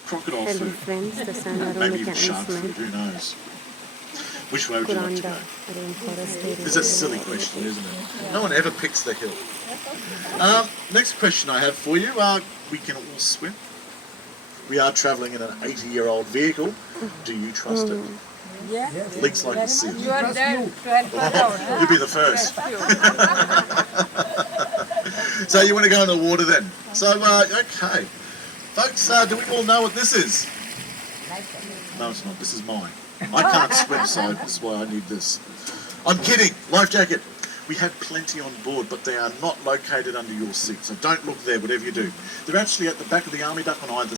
crocodile Hello food. friends, the sun Maybe even can shark smell food, who knows? Which way would you like to Kuranda go? rainforest area. It's a silly question, isn't it? No one ever picks the hill. Next question I have for you. We can all swim. We are travelling in an 80-year-old vehicle. Do you trust it? Yeah. Leaks like the sea. You are there to help us out. You'll be the first. Thank you. So you want to go in the water then? So, okay. Folks, do we all know what this is? No, it's not. This is mine. I can't swim, so that's why I need this. I'm kidding. Life jacket. We have plenty on board, but they are not located under your seat. So don't look there, whatever you do. They're actually at the back of the army duck on either